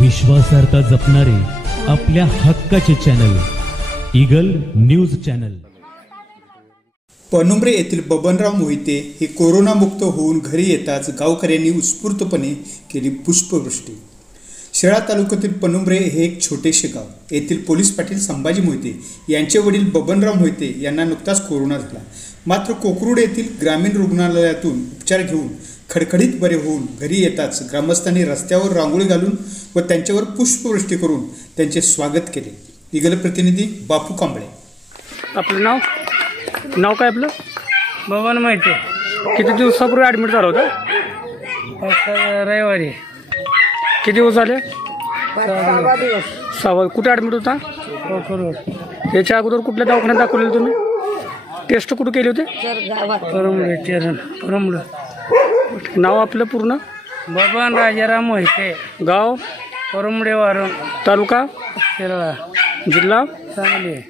विश्वासार्हता जपणारे आपल्या हक्काचे चॅनल ईगल न्यूज चॅनल। पणुमरे येथील बबनराव मोहिते हे कोरोनामुक्त होऊन घरी येताच गावकऱ्यांनी उत्स्फूर्तपणे केली पुष्पवृष्टी। शेळा तालुक्यातील पणुमरे हे एक छोटेसे गाव। येथील पोलीस पाटील संभाजी मोहिते यांचे वडील बबनराव मोहिते यांना नुकताच कोरोना झाला। मात्र कोकरूड येथील ग्रामीण रुग्णालयातून उपचार घेऊन खडखडीत बरे होऊन घरी येताच ग्रामस्थांनी रस्त्यावर रांगोळी घालून व त्यांच्यावर पुष्पवृष्टी करून त्यांचे स्वागत केले। ईगल प्रतिनिधी बापू कांबळे। आपलं नाव काय आपलं? बबन मोहिते। किती दिवसापूर्वी ॲडमिट झाला होता? रविवारी। किती दिवस झाले? 6 दिवस। 6 कुठे ॲडमिट होता? कोकरूड। याच्या अगोदर कुठल्या दवाखान्यात दाखवलेलं तुम्ही? टेस्ट कुठे केले होते? परमड। नाव आपलं पूर्ण? बबन राजाराम मोहिते। गाव? परमडे वारून। तालुका? शिरळा। जिल्हा? सांगली।